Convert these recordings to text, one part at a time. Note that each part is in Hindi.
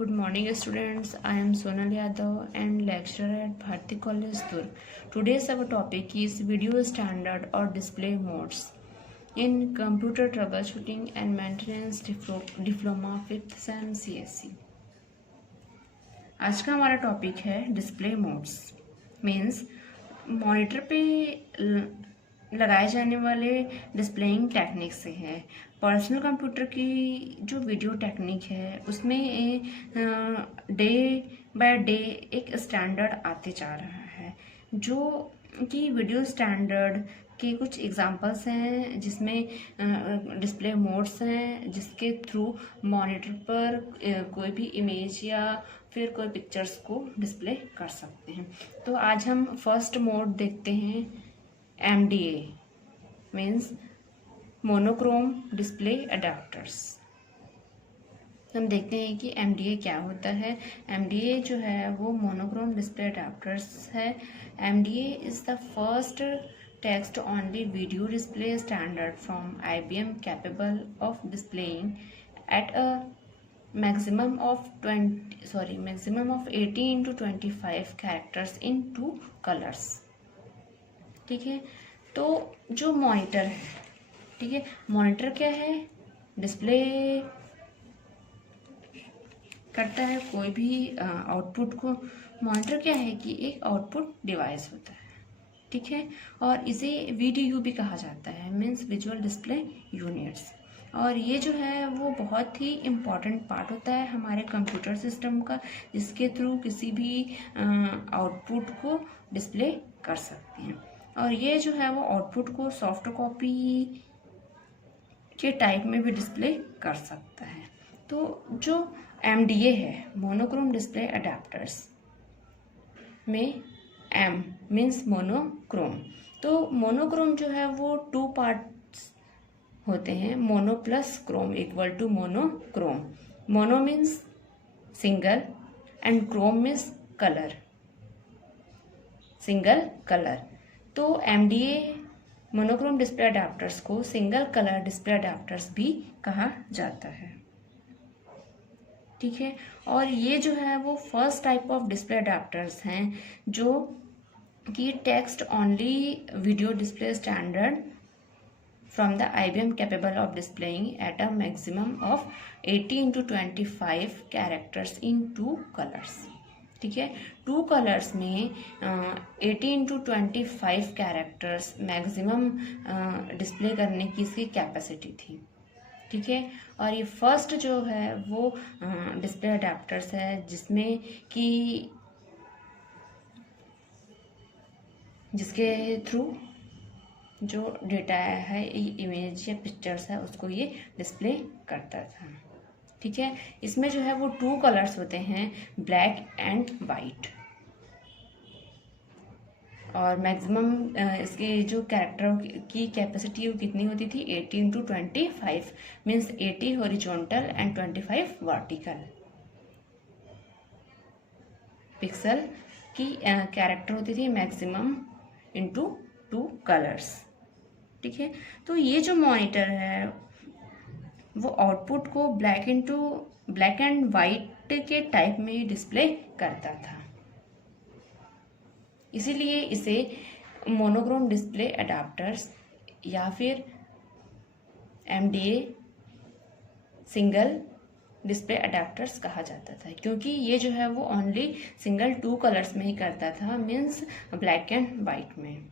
Good morning, students. I am Sonal Yadav and lecturer at Bharti College, Durg. Today's our topic is video standard or display modes in computer troubleshooting and maintenance diploma 5th sem CSC. आज का हमारा टॉपिक है डिस्प्ले मोड्स मीन्स मॉनिटर पे लगाए जाने वाले डिस्प्लेइंग टेक्निक से है। पर्सनल कंप्यूटर की जो वीडियो टेक्निक है उसमें डे बाय डे एक स्टैंडर्ड आते जा रहा है, जो कि वीडियो स्टैंडर्ड के कुछ एग्जांपल्स हैं जिसमें डिस्प्ले मोड्स हैं जिसके थ्रू मॉनिटर पर कोई भी इमेज या फिर कोई पिक्चर्स को डिस्प्ले कर सकते हैं। तो आज हम फर्स्ट मोड देखते हैं MDA means monochrome display adapters. हम देखते हैं कि MDA क्या होता है। MDA जो है वो मोनोक्रोम डिस्प्ले अडेप्टर्स है। MDA is the first text only video display standard from IBM capable of displaying at a maximum of 80 into 25 characters in 2 colors। ठीक है, तो जो मॉनिटर है, ठीक है, मॉनिटर क्या है, डिस्प्ले करता है कोई भी आउटपुट को। मॉनिटर क्या है कि एक आउटपुट डिवाइस होता है, ठीक है, और इसे VDU भी कहा जाता है मीन्स विजुअल डिस्प्ले यूनिट्स। और ये जो है वो बहुत ही इम्पॉर्टेंट पार्ट होता है हमारे कंप्यूटर सिस्टम का, जिसके थ्रू किसी भी आउटपुट को डिस्प्ले कर सकते हैं। और ये जो है वो आउटपुट को सॉफ्ट कॉपी के टाइप में भी डिस्प्ले कर सकता है। तो जो MDA है मोनोक्रोम डिस्प्ले अडेप्टर्स में M मीन्स मोनोक्रोम। तो मोनोक्रोम जो है वो 2 पार्ट्स होते हैं, mono plus chrome equal to monochrome. Mono means single and chrome means colour, single colour. तो MDA मोनोक्रोम डिस्प्ले अडेप्टर्स को सिंगल कलर डिस्प्ले अडेप्टर्स भी कहा जाता है, ठीक है। और ये जो है वो first type of display adapters हैं जो कि text only video display standard from the IBM capable of displaying at a maximum of 80 into 25 characters in 2 colours, ठीक है। 2 कलर्स में 80 into 25 कैरेक्टर्स मैक्सिमम डिस्प्ले करने की इसकी कैपेसिटी थी, ठीक है। और ये फर्स्ट जो है वो डिस्प्ले अडेप्टर्स है जिसके थ्रू जो डेटा है, इमेज या पिक्चर्स है, उसको ये डिस्प्ले करता था, ठीक है। इसमें जो है वो 2 कलर्स होते हैं, ब्लैक एंड वाइट। और मैक्सिमम इसकी जो कैरेक्टर की कैपेसिटी वो कितनी होती थी, 80 into 25 means 80 horizontal and 25 vertical pixel की कैरेक्टर होती थी मैक्सिमम इंटू 2 कलर्स, ठीक है। तो ये जो मॉनिटर है वो आउटपुट को ब्लैक एंड वाइट के टाइप में डिस्प्ले करता था, इसीलिए इसे मोनोक्रोम डिस्प्ले अडेप्टर्स या फिर MDA सिंगल डिस्प्ले अडेप्टर्स कहा जाता था, क्योंकि ये जो है वो ओनली सिंगल 2 कलर्स में ही करता था मीन्स ब्लैक एंड वाइट में।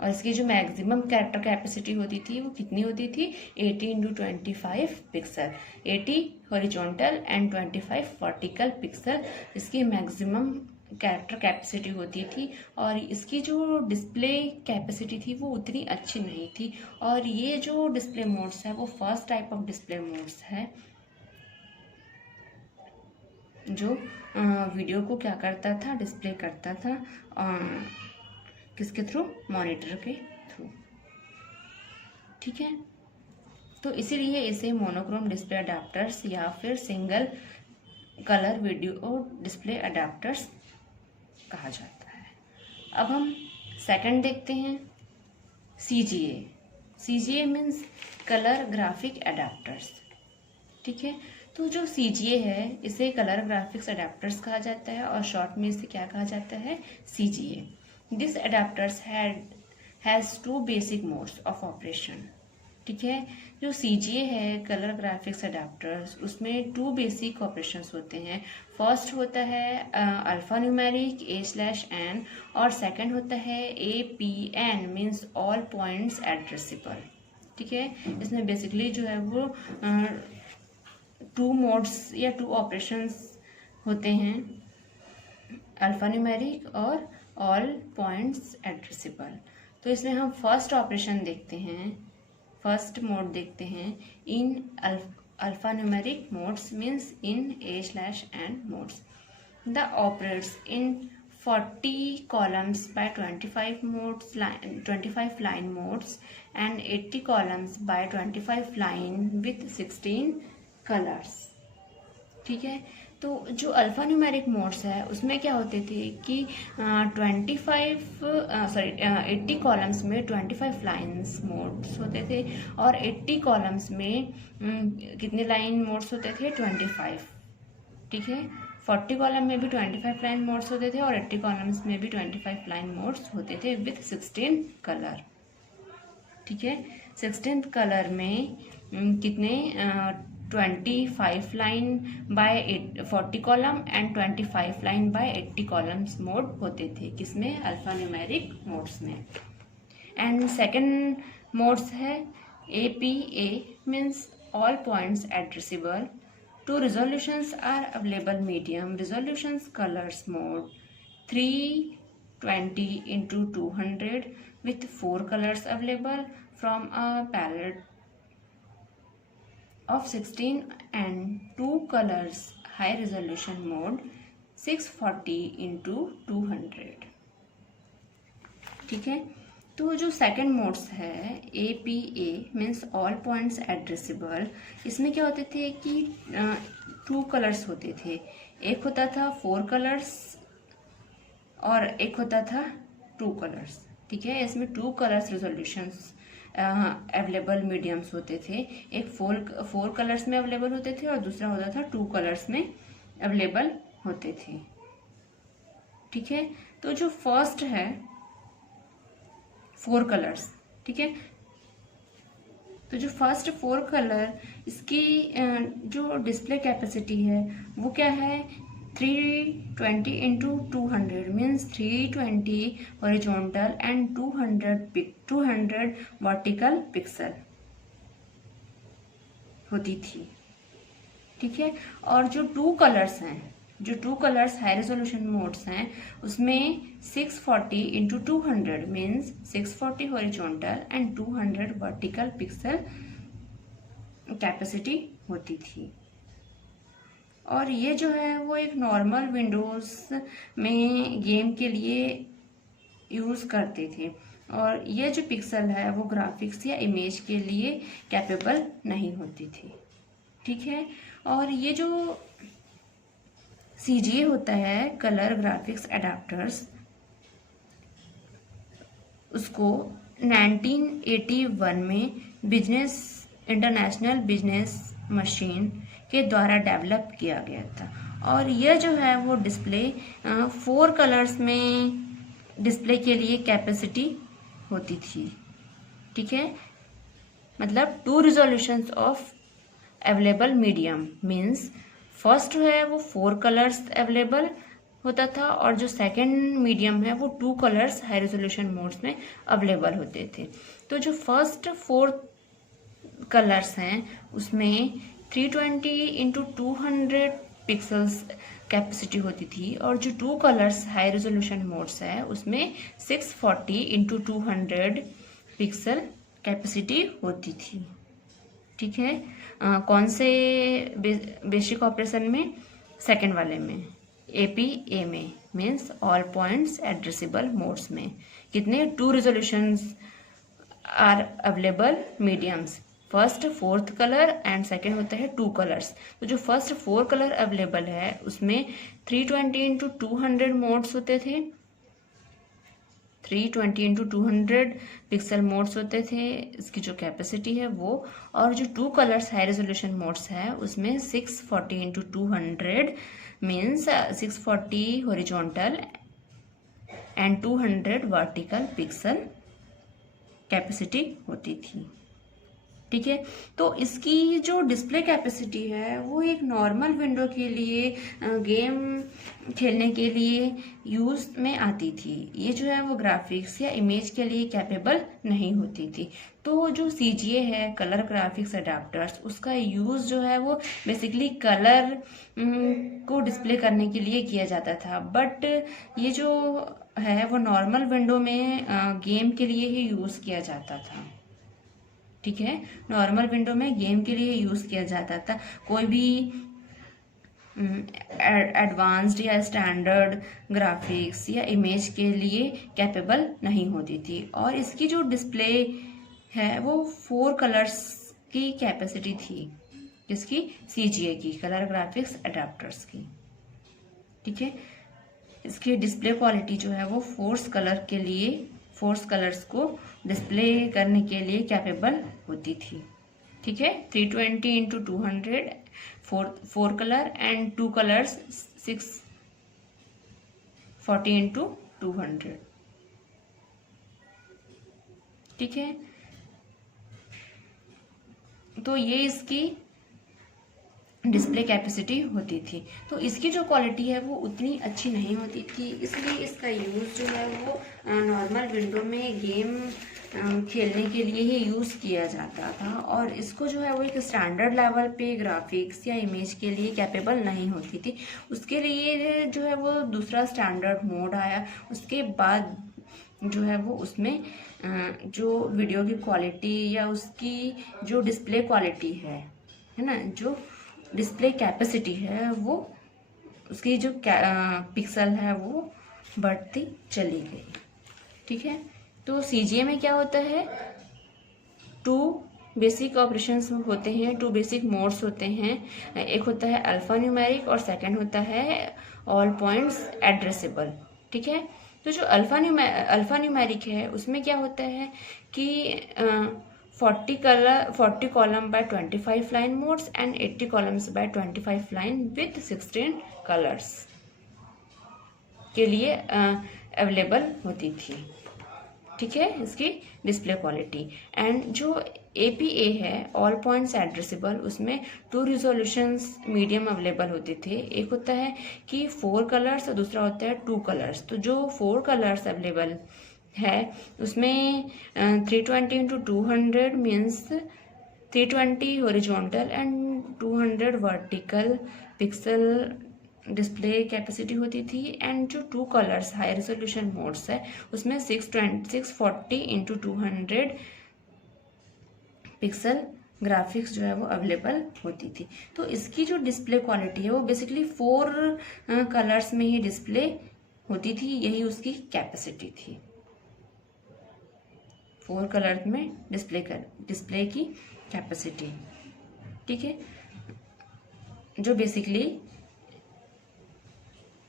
और इसकी जो मैक्सिमम कैरेक्टर कैपेसिटी होती थी वो कितनी होती थी, 80 into 25 pixel, 80 horizontal and 25 vertical pixel इसकी मैक्सिमम कैरेक्टर कैपेसिटी होती थी। और इसकी जो डिस्प्ले कैपेसिटी थी वो उतनी अच्छी नहीं थी। और ये जो डिस्प्ले मोड्स है वो first type of display modes है जो वीडियो को क्या करता था, डिस्प्ले करता था, किसके थ्रू, मॉनिटर के थ्रू, ठीक है। तो इसीलिए इसे मोनोक्रोम डिस्प्ले अडेप्टर्स या फिर single colour video display adapters कहा जाता है। अब हम सेकंड देखते हैं CGA means colour graphic adapters, ठीक है। तो जो CGA है इसे कलर ग्राफिक्स अडेप्टर्स कहा जाता है और शॉर्ट में इसे क्या कहा जाता है, CGA। This adapters has two basic modes of operation. ठीक है, जो CGA है कलर ग्राफिक्स अडेप्टर्स, उसमें 2 बेसिक ऑपरेशंस होते हैं। फर्स्ट होता है अल्फा न्यूमेरिक A/N और सेकंड होता है APN means all points addressable. ठीक है, इसमें बेसिकली जो है वो 2 मोड्स या 2 ऑपरेशंस होते हैं, अल्फा न्यूमेरिक और ऑल पॉइंट्स एड्रेसेबल। तो इसमें हम फर्स्ट ऑपरेशन देखते हैं, फर्स्ट मोड देखते हैं in alpha numeric modes means in A/N modes. The operates in 40 columns by 25 line modes and 80 columns by 25 line with 16 colors। ठीक है, तो जो अल्फा न्यूमेरिक मोड्स है उसमें क्या होते थे कि 80 कॉलम्स में 25 लाइन्स मोड्स होते थे और 80 कॉलम्स में कितने लाइन मोड्स होते थे, 25। ठीक है, 40 कॉलम में भी 25 लाइन मोड्स होते थे और 80 कॉलम्स में भी 25 लाइन मोड्स होते थे विथ 16 कलर। ठीक है, 16 कलर में कितने 25 line by 40 column and 25 line by 80 columns mode होते थे, किसमें, अल्फा न्यूमेरिक मोड्स में। एंड सेकंड मोड्स है APA means all points addressable. 2 resolutions are available medium resolutions colors mode 320 into 200 with 4 colors available from a palette of 16 and 2 colors high resolution mode 640 into 200। ठीक है, तो जो सेकंड मोड्स है APA means all points addressable, इसमें क्या होते थे कि 2 कलर्स होते थे, एक होता था 4 कलर्स और एक होता था 2 कलर्स। ठीक है, इसमें 2 कलर्स रेजोल्यूशंस अवेलेबल मीडियम्स होते थे, एक 4 कलर्स में अवेलेबल होते थे और दूसरा होता था 2 कलर्स में अवेलेबल होते थे। ठीक है, तो जो फर्स्ट है 4 कलर्स, ठीक है, तो जो फर्स्ट 4 कलर इसकी जो डिस्प्ले कैपेसिटी है वो क्या है, 320 into 200 means 320 horizontal and 200 vertical pixel होती थी। ठीक है, और जो 2 कलर्स हैं, जो 2 कलर्स हाई रेजोल्यूशन मोड्स हैं उसमें 640 into 200 means 640 horizontal and 200 vertical pixel capacity होती थी। और ये जो है वो एक नॉर्मल विंडोज़ में गेम के लिए यूज़ करते थे और ये जो पिक्सल है वो ग्राफिक्स या इमेज के लिए कैपेबल नहीं होती थी। ठीक है, और ये जो CGA होता है कलर ग्राफिक्स एडाप्टर्स, उसको 1981 में इंटरनेशनल बिजनेस मशीन के द्वारा डेवलप किया गया था और यह जो है वो डिस्प्ले 4 कलर्स में डिस्प्ले के लिए कैपेसिटी होती थी। ठीक है, मतलब 2 resolutions of available medium means first है वो 4 कलर्स अवेलेबल होता था और जो सेकंड मीडियम है वो 2 कलर्स हाई रेजोल्यूशन मोड्स में अवेलेबल होते थे। तो जो फर्स्ट 4 कलर्स हैं उसमें 320 into 200 पिक्सल्स कैपेसिटी होती थी और जो 2 कलर्स हाई रेजोल्यूशन मोड्स है उसमें 640 into 200 पिक्सल कैपेसिटी होती थी। ठीक है, कौन से बेसिक ऑपरेशन में, सेकंड वाले में APA में means all points addressable modes में कितने 2 resolutions are available mediums, first 4th colour and second होता है 2 कलर्स। तो जो फर्स्ट 4 कलर अवेलेबल है उसमें 320 into 200 मोड्स होते थे, 320x200 पिक्सल मोड्स होते थे, इसकी जो कैपेसिटी है वो। और जो 2 कलर्स हाई रेजोल्यूशन मोड्स है उसमें 640x200 means 640 horizontal and 200 vertical pixel capacity होती थी। ठीक है, तो इसकी जो डिस्प्ले कैपेसिटी है वो एक नॉर्मल विंडो के लिए गेम खेलने के लिए यूज में आती थी। ये जो है वो ग्राफिक्स या इमेज के लिए कैपेबल नहीं होती थी। तो जो CGA है, कलर ग्राफिक्स अडाप्टर्स, उसका यूज जो है वो बेसिकली कलर को डिस्प्ले करने के लिए किया जाता था। बट ये जो है वो नॉर्मल विंडो में गेम के लिए ही यूज किया जाता था। ठीक है, नॉर्मल विंडो में गेम के लिए यूज किया जाता था। कोई भी एडवांस्ड या स्टैंडर्ड ग्राफिक्स या इमेज के लिए कैपेबल नहीं होती थी। और इसकी जो डिस्प्ले है वो 4 कलर्स की कैपेसिटी थी, जिसकी CGA की, कलर ग्राफिक्स अडाप्टर्स की। ठीक है, इसकी डिस्प्ले क्वालिटी जो है वो फोर्स कलर्स को डिस्प्ले करने के लिए कैपेबल होती थी। ठीक है, 320x200 4 colour and 2 colours 640x200। ठीक है, तो ये इसकी डिस्प्ले कैपेसिटी होती थी। तो इसकी जो क्वालिटी है वो उतनी अच्छी नहीं होती थी, इसलिए इसका यूज़ जो है वो नॉर्मल विंडो में गेम खेलने के लिए ही यूज़ किया जाता था। और इसको जो है वो एक स्टैंडर्ड लेवल पे ग्राफिक्स या इमेज के लिए कैपेबल नहीं होती थी। उसके लिए जो है वो दूसरा स्टैंडर्ड मोड आया। उसके बाद जो है वो उसमें जो वीडियो की क्वालिटी या उसकी जो डिस्प्ले क्वालिटी है ना, जो डिस्प्ले कैपेसिटी है, वो उसकी जो पिक्सल है वो बढ़ती चली गई। ठीक है, तो CGA में क्या होता है, 2 बेसिक ऑपरेशंस होते हैं, 2 बेसिक मोड्स होते हैं। एक होता है अल्फा न्यूमेरिक और सेकंड होता है ऑल पॉइंट्स एड्रेसेबल। ठीक है, तो जो अल्फा न्यूमेरिक है उसमें क्या होता है कि 40 column by 25 line modes and 80 columns by 25 line with 16 colours के लिए अवेलेबल होती थी। ठीक है, इसकी डिस्प्ले क्वालिटी। एंड जो APA है, ऑल पॉइंट्स एड्रेसेबल, उसमें 2 रिजोल्यूशंस मीडियम अवेलेबल होते थे। एक होता है कि 4 कलर्स और दूसरा होता है 2 कलर्स। तो जो 4 कलर्स अवेलेबल है उसमें 320x200 means 320 horizontal and 200 vertical pixel display capacity होती थी। एंड जो 2 कलर्स हाई रेजोल्यूशन मोड्स है उसमें 640x200 पिक्सल ग्राफिक्स जो है वो अवेलेबल होती थी। तो इसकी जो डिस्प्ले क्वालिटी है वो बेसिकली 4 कलर्स में ही डिस्प्ले होती थी, यही उसकी कैपेसिटी थी। 4 कलर में डिस्प्ले की कैपेसिटी। ठीक है, जो basically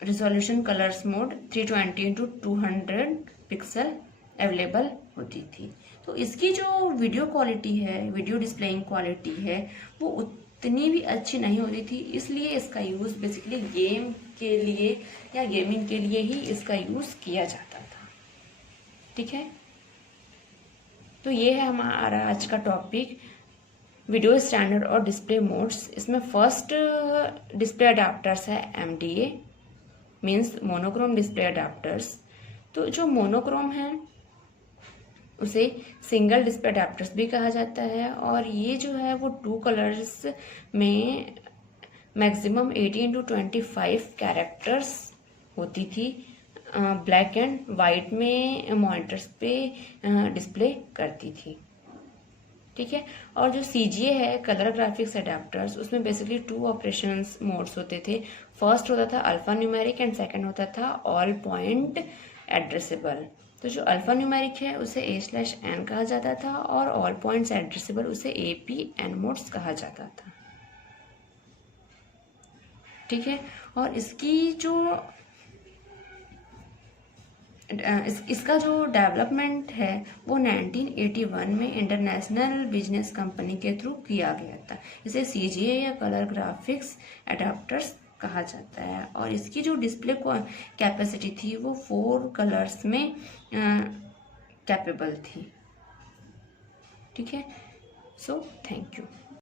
resolution colours mode 320x200 pixel available होती थी। तो इसकी जो वीडियो क्वालिटी है, वीडियो डिस्प्लेइंग क्वालिटी है, वो उतनी भी अच्छी नहीं होती थी। इसलिए इसका यूज़ बेसिकली गेम के लिए या गेमिंग के लिए ही इसका यूज़ किया जाता था। ठीक है, तो ये है हमारा आज का टॉपिक, वीडियो स्टैंडर्ड और डिस्प्ले मोड्स। इसमें फर्स्ट डिस्प्ले अडाप्टर्स है MDA means monochrome display adapters. तो जो मोनोक्रोम है उसे सिंगल डिस्प्ले अडाप्टर्स भी कहा जाता है। और ये जो है वो 2 कलर्स में मैक्सिमम 18x25 कैरेक्टर्स होती थी, ब्लैक एंड वाइट में मॉनिटर्स पे डिस्प्ले करती थी। ठीक है, और जो CGA है, कलर ग्राफिक्स अडाप्टर्स, उसमें बेसिकली 2 ऑपरेशंस मोड्स होते थे। फर्स्ट होता था अल्फा न्यूमेरिक एंड सेकंड होता था ऑल पॉइंट एड्रेसेबल। तो जो अल्फा न्यूमेरिक है उसे A/N कहा जाता था और ऑल पॉइंट्स एड्रेसेबल उसे APN मोड्स कहा जाता था। ठीक है, और इसकी जो इसका जो डेवलपमेंट है वो 1981 में इंटरनेशनल बिजनेस कंपनी के थ्रू किया गया था। इसे CGA या कलर ग्राफिक्स एडाप्टर्स कहा जाता है, और इसकी जो डिस्प्ले कैपेसिटी थी वो 4 कलर्स में कैपेबल थी। ठीक है, सो थैंक यू।